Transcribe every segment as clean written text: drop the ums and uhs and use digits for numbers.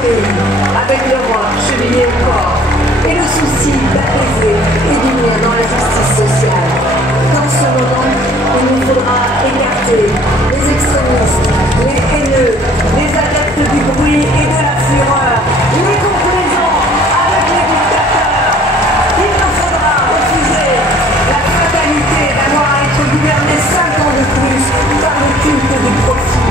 pays, avec l'Europe chevillée au corps, et le souci d'apaiser et d'unir dans la justice sociale. Dans ce moment, il nous faudra écarter les extrémistes, les haineux, les adeptes du bruit et de la fureur, les complaisants avec les dictateurs. Il nous faudra refuser la fatalité d'avoir à être gouverné 5 ans de plus par le culte du profit.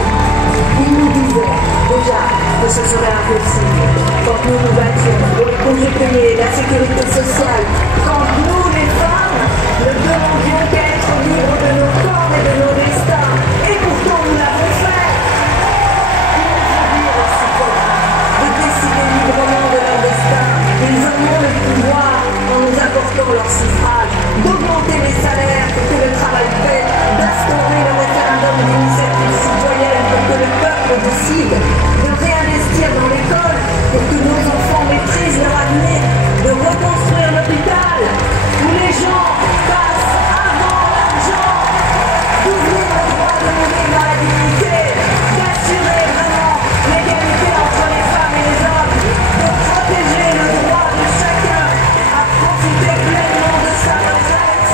Il nous disait déjà que ce serait impossible quand nous nous battions pour les congés payés, la sécurité sociale, quand nous, les femmes, ne demandions qu'à être libres de nos corps et de nos destins. Et pourtant, nous l'avons fait. Il nous faut dire aux citoyens de décider librement de leur destin. Ils en ont le pouvoir en nous apportant leur suffrage, d'augmenter les salaires pour que le travail paie, d'instaurer le référendum d'initiative citoyenne pour que le peuple décide, de réinvestir dans l'école pour que nos enfants maîtrisent leur avenir, de reconstruire l'hôpital où les gens passent avant l'argent, d'ouvrir le droit de mourir dans la dignité, d'assurer vraiment l'égalité entre les femmes et les hommes, de protéger le droit de chacun à profiter pleinement de sa retraite.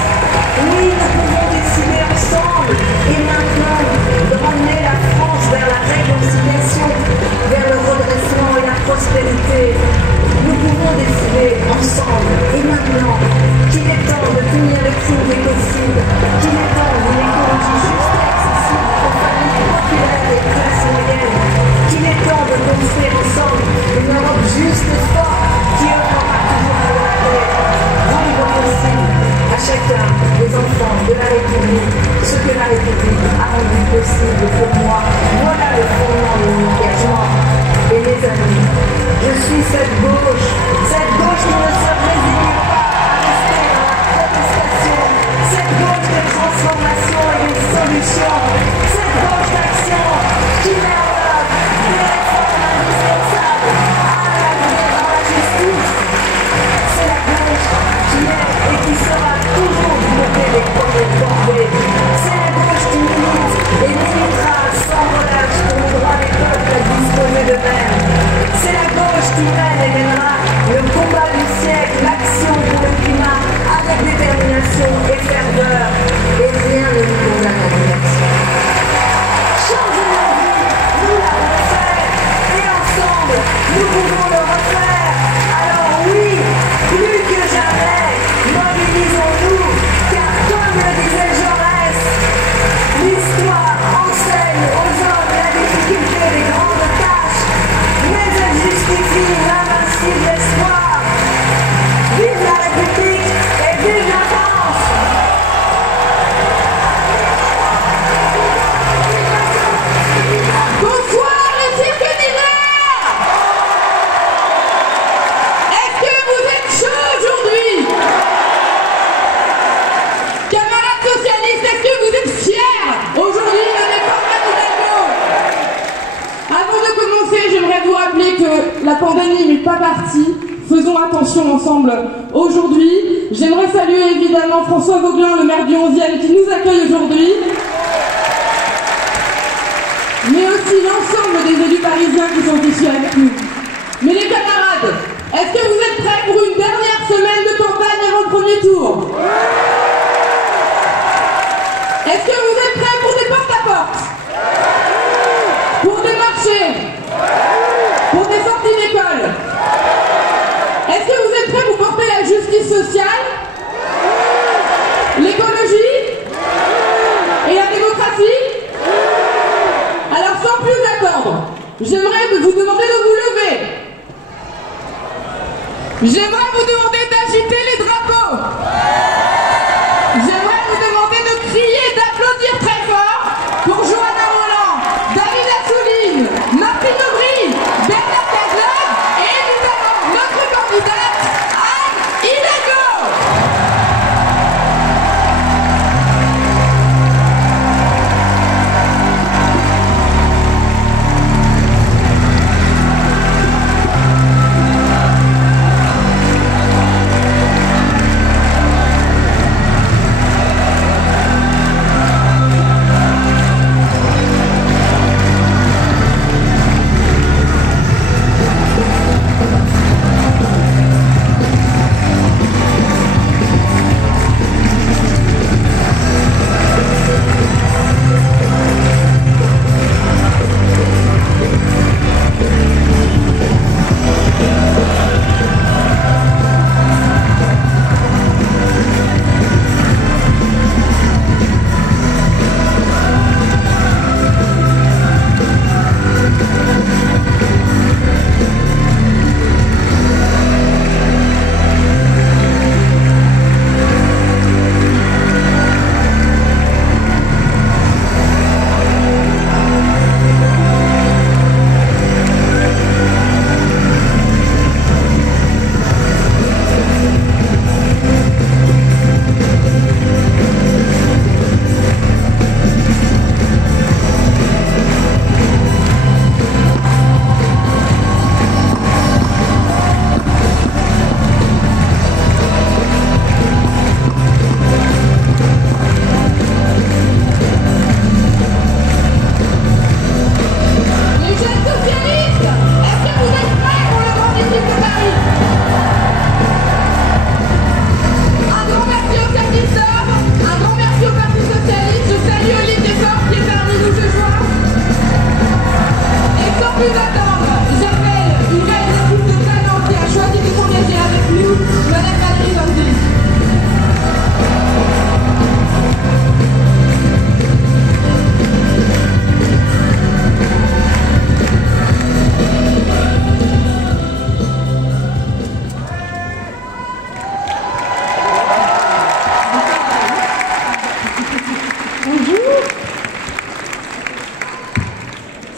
Oui, nous pouvons décider ensemble et maintenant de ramener la France vers la réconciliation, vers le redressement et la prospérité. Nous pouvons décider ensemble et maintenant qu'il est temps de punir le crime d'écocide, qu'il est temps d'une écologie juste et accessible aux familles populaires et classes moyennes, qu'il est temps de construire ensemble une Europe juste et forte qui œuvrera toujours pour la paix, rendre possible à chacun des enfants de la République ce que la République a rendu possible pour moi. Voilà le fondement de mon engagement. Et mes amis, je suis cette gauche qui ne se résigne pas à rester dans la protestation, cette gauche de transformation et de solutions, cette gauche d'action qui met en œuvre des réformes indispensables à l'arrivée dans la justice. C'est la gauche qui est et qui sera toujours bloquée des premiers corvées. C'est la gauche qui milite et militera sans relâche pour le droit des peuples à disposer d'eux-mêmes. C'est la gauche qui mène et mènera le combat du siècle, l'action pour le climat avec détermination et ferveur. Et rien ne nous condamne à l'inaction. Changer la vie, nous l'avons fait. Et ensemble, nous pouvons le refaire. Alors oui, plus que jamais, mobilisons-nous. Car comme le disait Jaurès, l'histoire enseigne aux hommes la difficulté des grandes tâches, mais elle justifie l'invincible espoir. Vive la République et vive la France! Bonsoir le cirque d'hiver! Est-ce que vous êtes chaud aujourd'hui? Camarades socialistes, est-ce que vous êtes fiers aujourd'hui de défendre la Hidalgo? Avant de commencer, j'aimerais vous rappeler que la pandémie n'est pas partie. Faisons attention ensemble aujourd'hui. J'aimerais saluer évidemment François Vauglin, le maire du 11e, qui nous accueille aujourd'hui. Mais aussi l'ensemble des élus parisiens qui sont ici avec nous. Mais les camarades, est-ce que vous êtes prêts pour une dernière semaine de campagne avant le premier tour? Est-ce que vous êtes prêts pour des porte-à-porte? Pour des marchés? Pour des sorties d'école? Est-ce que vous êtes prêts pour porter la justice sociale? L'écologie? Et la démocratie? Alors sans plus attendre, j'aimerais vous demander de vous lever. J'aimerais vous demander d'agiter les drapeaux. J'aimerais vous demander de crier, d'applaudir très fort pour Johanna Rolland, David Assouline, Martine Aubry, Bernard Cazeneuve et évidemment notre candidate Anne Hidalgo.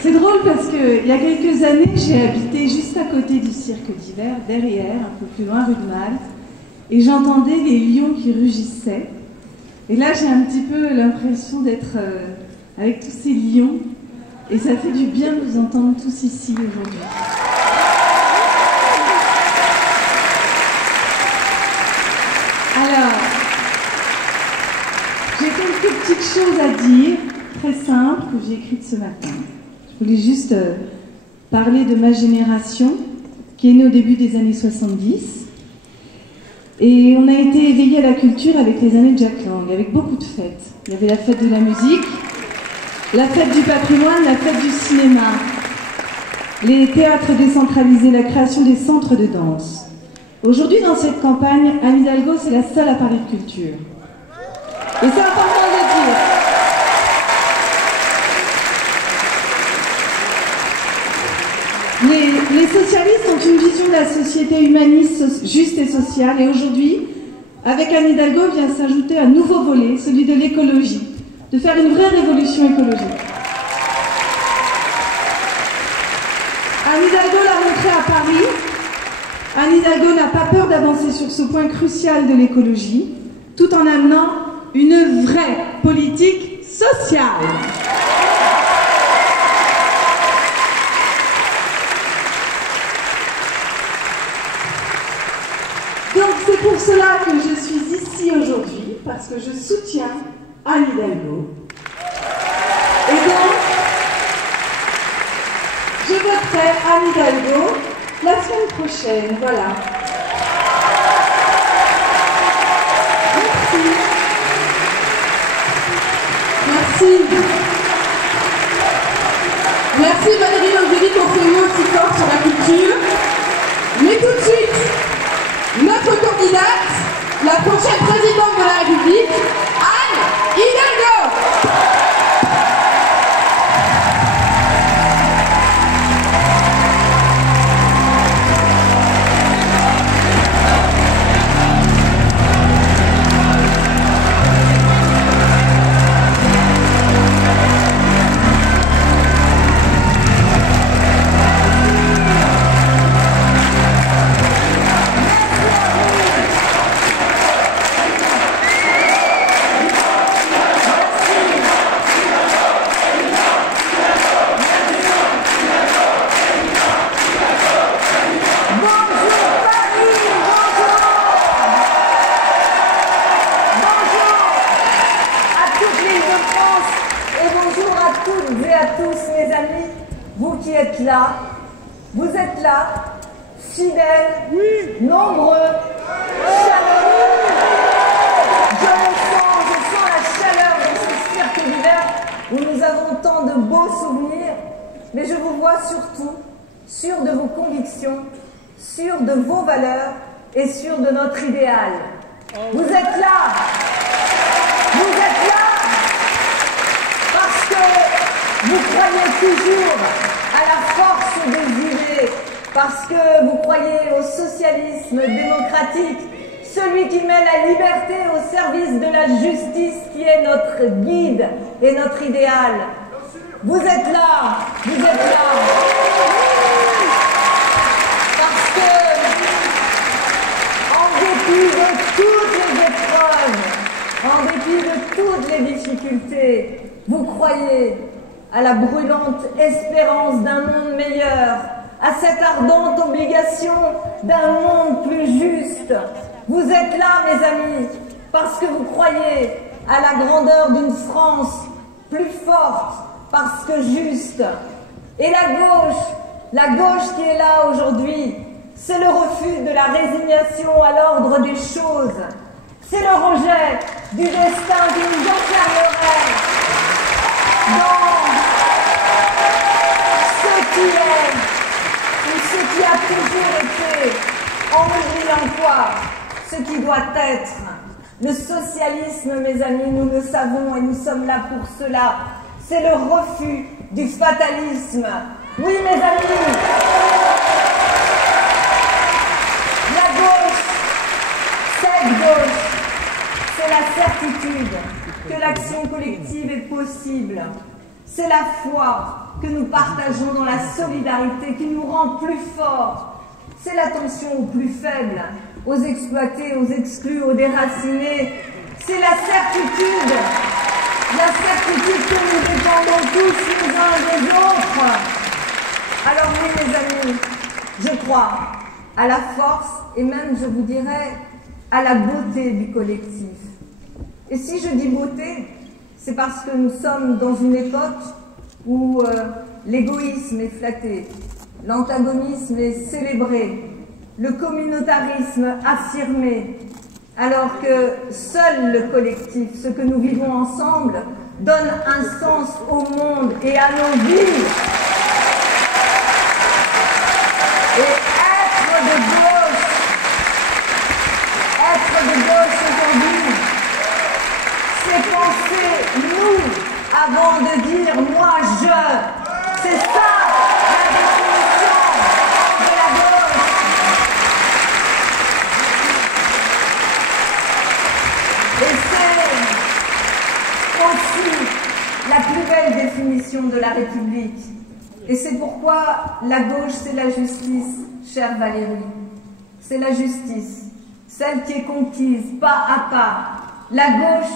C'est drôle parce qu'il y a quelques années, j'ai habité juste à côté du cirque d'hiver, derrière, un peu plus loin, rue de Malte, et j'entendais les lions qui rugissaient. Et là, j'ai un petit peu l'impression d'être avec tous ces lions, et ça fait du bien de vous entendre tous ici aujourd'hui. Alors, j'ai quelques petites choses à dire, très simples, que j'ai écrites ce matin. Je voulais juste parler de ma génération, qui est née au début des années 70. Et on a été éveillés à la culture avec les années de Jack Lang, avec beaucoup de fêtes. Il y avait la fête de la musique, la fête du patrimoine, la fête du cinéma, les théâtres décentralisés, la création des centres de danse. Aujourd'hui, dans cette campagne, Anne Hidalgo, c'est la seule à parler de culture. Et c'est important de le dire. Les socialistes ont une vision de la société humaniste, juste et sociale. Et aujourd'hui, avec Anne Hidalgo, vient s'ajouter un nouveau volet, celui de l'écologie, de faire une vraie révolution écologique. Anne Hidalgo l'a montré à Paris. Anne Hidalgo n'a pas peur d'avancer sur ce point crucial de l'écologie, tout en amenant une vraie politique sociale. Donc c'est pour cela que je suis ici aujourd'hui, parce que je soutiens Anne Hidalgo. Et donc, je voterai Anne Hidalgo la semaine prochaine, voilà. Merci. Merci. Merci Valérie Longéry pour ces mots si forts sur la culture. Mais tout de suite, notre candidate, la prochaine présidente de la République, Anne Hidalgo. Vous êtes là, fidèles, nombreux, chaleureux. Je sens la chaleur de ce cirque d'hiver où nous avons tant de beaux souvenirs, mais je vous vois surtout sûrs de vos convictions, sûrs de vos valeurs et sûrs de notre idéal. Vous êtes là parce que vous croyez toujours à la force des idées, parce que vous croyez au socialisme démocratique, celui qui met la liberté au service de la justice qui est notre guide et notre idéal. Vous êtes là, parce que, en dépit de toutes les épreuves, en dépit de toutes les difficultés, vous croyez à la brûlante espérance d'un monde meilleur, à cette ardente obligation d'un monde plus juste. Vous êtes là, mes amis, parce que vous croyez à la grandeur d'une France plus forte, parce que juste. Et la gauche qui est là aujourd'hui, c'est le refus de la résignation à l'ordre des choses. C'est le rejet du destin qui nous enfermerait dans ce qui est ou ce qui a toujours été, en oubliant quoi, ce qui doit être. Le socialisme, mes amis, nous le savons et nous sommes là pour cela. C'est le refus du fatalisme. Oui, mes amis, la gauche, cette gauche, c'est la certitude que l'action collective est possible. C'est la foi que nous partageons dans la solidarité qui nous rend plus forts. C'est l'attention aux plus faibles, aux exploités, aux exclus, aux déracinés. C'est la certitude que nous dépendons tous les uns des autres. Alors oui, mes amis, je crois à la force et même, je vous dirais, à la beauté du collectif. Et si je dis beauté, c'est parce que nous sommes dans une époque où l'égoïsme est flatté, l'antagonisme est célébré, le communautarisme affirmé, alors que seul le collectif, ce que nous vivons ensemble, donne un sens au monde et à nos vies. Et être de gauche aujourd'hui, c'est penser nous avant de dire moi je. C'est ça la définition de la gauche. Et c'est aussi la plus belle définition de la République. Et c'est pourquoi la gauche, c'est la justice, chère Valérie. C'est la justice, celle qui est conquise pas à pas. La gauche,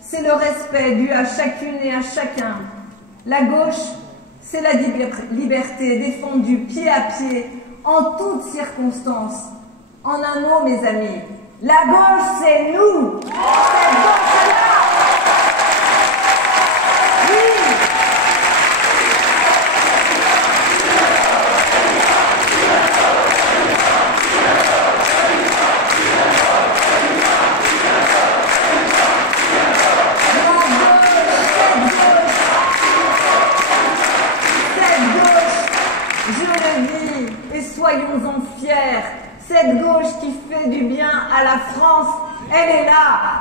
c'est le respect dû à chacune et à chacun. La gauche, c'est la liberté défendue pied à pied, en toutes circonstances. En un mot, mes amis, la gauche, c'est nous. Cette gauche-là. Oui. Soyons-en fiers. Cette gauche qui fait du bien à la France, elle est là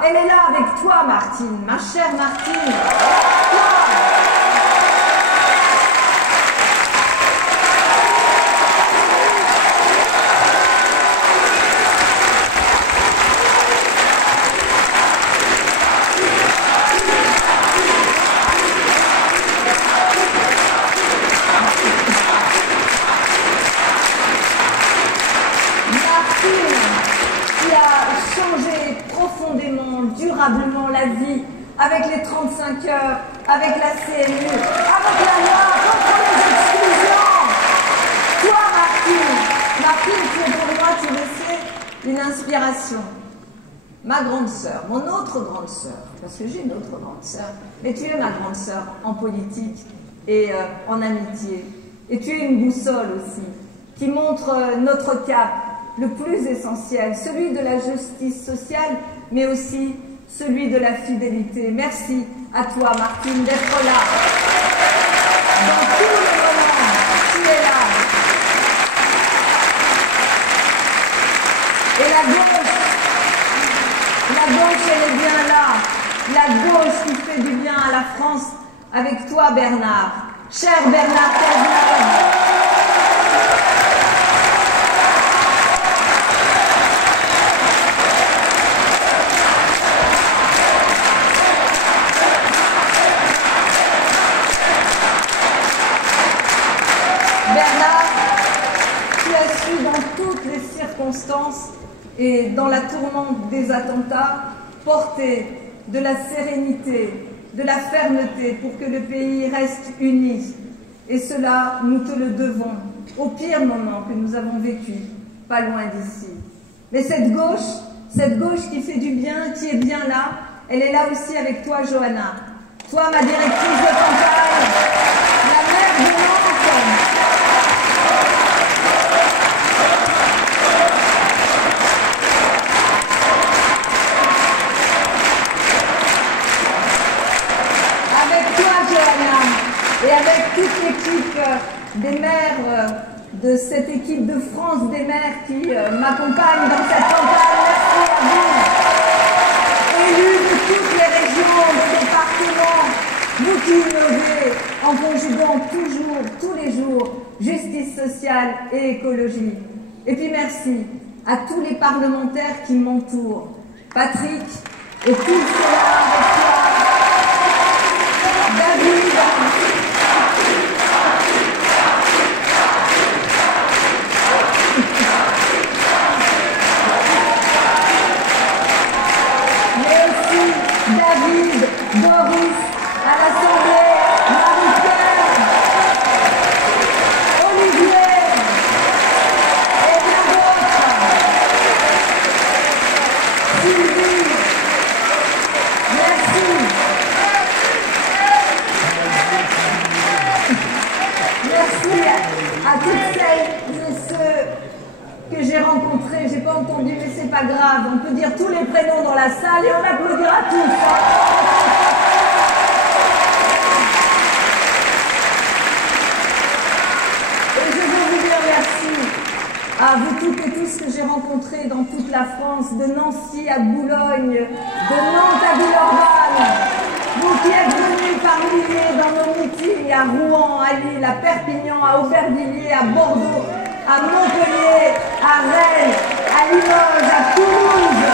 avec toi, Martine, ma chère Martine. Durablement la vie, avec les 35 heures, avec la CMU, avec la loi contre les exclusions. Toi, Martine, tu es pour moi, tu le sais, une inspiration. Ma grande sœur, mon autre grande sœur, parce que j'ai une autre grande sœur, mais tu es ma grande sœur en politique et en amitié. Et tu es une boussole aussi, qui montre notre cap, le plus essentiel, celui de la justice sociale, mais aussi celui de la fidélité. Merci à toi, Martine, d'être là. Dans tous les moments, tu es là. Et la gauche, elle est bien là. La gauche qui fait du bien à la France avec toi, Bernard. Cher Bernard Cazeneuve. Et dans la tourmente des attentats, porter de la sérénité, de la fermeté pour que le pays reste uni. Et cela, nous te le devons, au pire moment que nous avons vécu, pas loin d'ici. Mais cette gauche qui fait du bien, qui est bien là, elle est là aussi avec toi, Johanna. Toi, ma directrice de campagne, la maire de Nantes. Et avec toute l'équipe des maires, de cette équipe de France des maires qui m'accompagne dans cette campagne, merci à vous. Élus de toutes les régions, des départements, vous qui innovez en conjuguant toujours, tous les jours, justice sociale et écologie. Et puis merci à tous les parlementaires qui m'entourent, Patrick et tous ceux-là avec toi, David, à toutes celles et ceux que j'ai rencontrés. J'ai pas entendu, mais c'est pas grave. On peut dire tous les prénoms dans la salle et on applaudira tous. Et je veux vous dire merci à vous toutes et tous que j'ai rencontrés dans toute la France, de Nancy à Boulogne, de Nantes à Villeurbanne. Vous qui êtes venus par milliers dans nos meetings à Rouen, à Lille, à Perpignan, à Aubervilliers, à Bordeaux, à Montpellier, à Rennes, à Limoges, à Toulouse.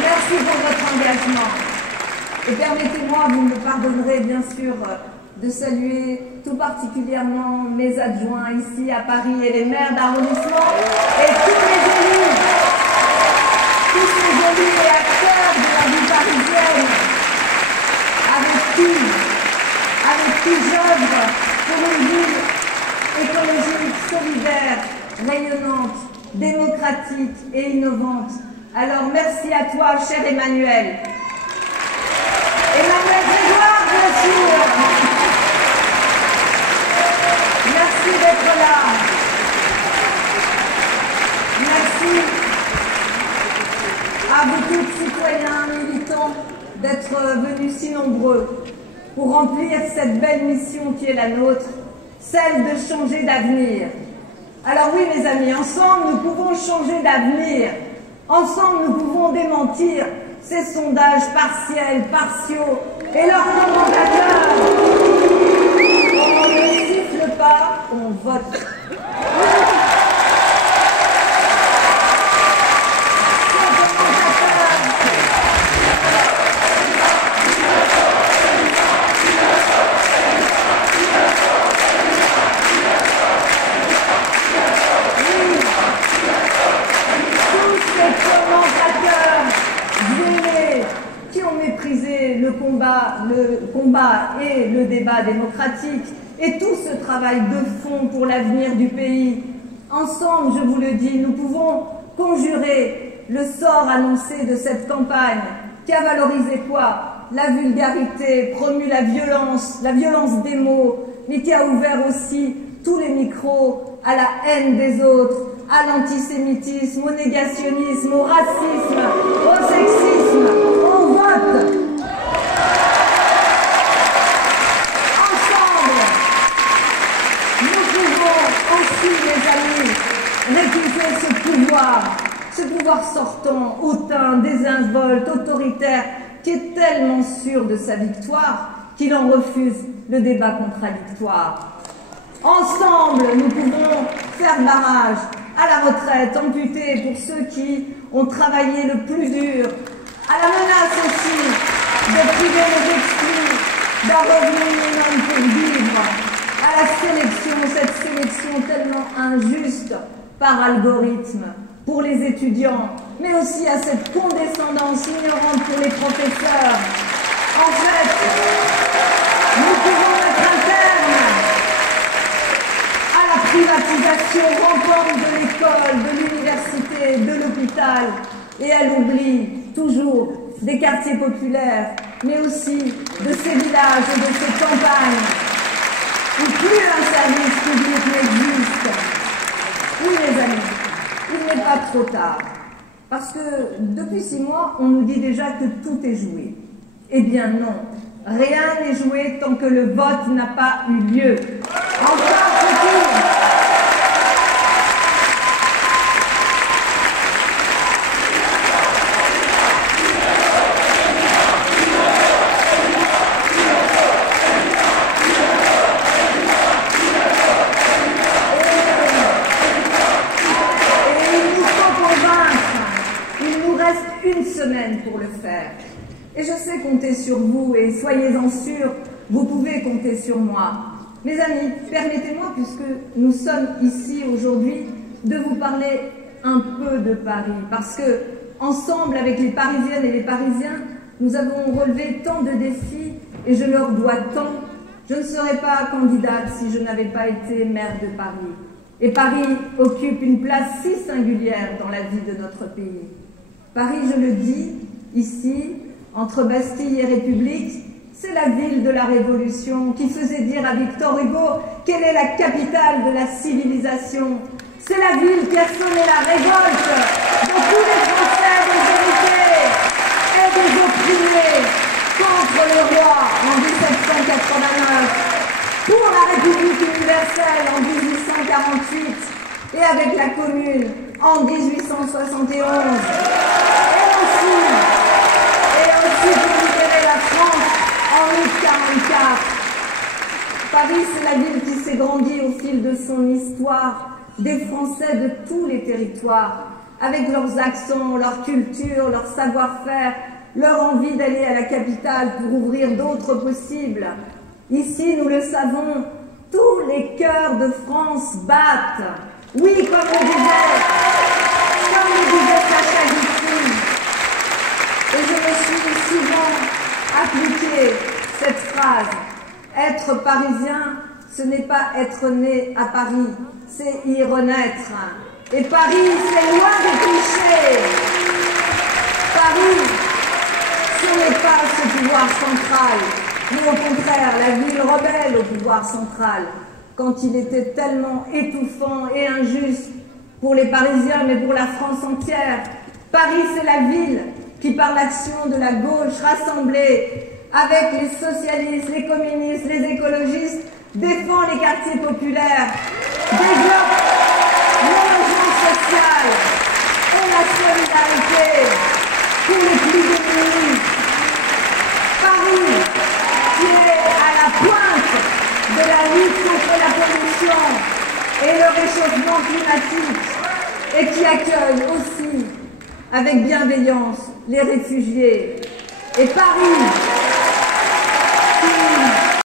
Merci pour votre engagement. Et permettez-moi, vous me pardonnerez bien sûr, de saluer tout particulièrement mes adjoints ici à Paris et les maires d'arrondissement et tous les élus et acteurs de la vie parisienne avec qui j'œuvre pour une ville écologique, solidaire, rayonnante, démocratique et innovante. Alors merci à toi, cher Emmanuel. Emmanuel Grégoire, bien sûr. Merci d'être là. Merci à vous tous, citoyens, militants, d'être venus si nombreux pour remplir cette belle mission qui est la nôtre, celle de changer d'avenir. Alors oui, mes amis, ensemble, nous pouvons changer d'avenir. Ensemble, nous pouvons démentir ces sondages partiels, partiaux et leurs commentateurs. On ne siffle pas, on vote. Le combat et le débat démocratique et tout ce travail de fond pour l'avenir du pays. Ensemble, je vous le dis, nous pouvons conjurer le sort annoncé de cette campagne qui a valorisé quoi? La vulgarité, promu la violence des mots, mais qui a ouvert aussi tous les micros à la haine des autres, à l'antisémitisme, au négationnisme, au racisme, au sexisme, au vote. Récupérer ce pouvoir sortant, hautain, désinvolte, autoritaire, qui est tellement sûr de sa victoire qu'il en refuse le débat contradictoire. Ensemble, nous pouvons faire barrage à la retraite amputée pour ceux qui ont travaillé le plus dur, à la menace aussi de priver les exclus d'un revenu minimum pour vivre, à la sélection, cette sélection tellement injuste par algorithme pour les étudiants, mais aussi à cette condescendance ignorante pour les professeurs. En fait, nous pouvons mettre un terme à la privatisation rampante de l'école, de l'université, de l'hôpital et à l'oubli, toujours, des quartiers populaires, mais aussi de ces villages et de ces campagnes où plus un service public n'existe. Oui, les amis, il n'est pas trop tard. Parce que depuis 6 mois, on nous dit déjà que tout est joué. Eh bien non, rien n'est joué tant que le vote n'a pas eu lieu. Encore faut-il... pour le faire. Et je sais compter sur vous, et soyez-en sûrs, vous pouvez compter sur moi. Mes amis, permettez-moi, puisque nous sommes ici aujourd'hui, de vous parler un peu de Paris, parce que, ensemble, avec les Parisiennes et les Parisiens, nous avons relevé tant de défis, et je leur dois tant. Je ne serais pas candidate si je n'avais pas été maire de Paris. Et Paris occupe une place si singulière dans la vie de notre pays. Paris, je le dis, ici, entre Bastille et République, c'est la la ville de la Révolution qui faisait dire à Victor Hugo qu'elle est la capitale de la civilisation. C'est la ville qui a sonné la révolte de tous les Français déshérités et des opprimés contre le roi en 1789, pour la République universelle en 1848 et avec la Commune en 1871. Et aussi pour libérer la France en 1844. Paris, c'est la ville qui s'est grandie au fil de son histoire, des Français de tous les territoires, avec leurs accents, leur culture, leur savoir-faire, leur envie d'aller à la capitale pour ouvrir d'autres possibles. Ici, nous le savons, tous les cœurs de France battent. Oui, comme le disait Sacha Guitry. Et je me suis souvent appliqué cette phrase. Être parisien, ce n'est pas être né à Paris, c'est y renaître. Et Paris, c'est loin des clichés. Paris, ce n'est pas ce pouvoir central, mais au contraire, la ville rebelle au pouvoir central, quand il était tellement étouffant et injuste pour les Parisiens, mais pour la France entière. Paris, c'est la ville qui, par l'action de la gauche rassemblée, avec les socialistes, les communistes, les écologistes, défend les quartiers populaires, développe le logement social et la solidarité pour les plus démunis. Paris, qui est à la pointe de la lutte contre la pollution et le réchauffement climatique, et qui accueille aussi avec bienveillance les réfugiés. Et Paris,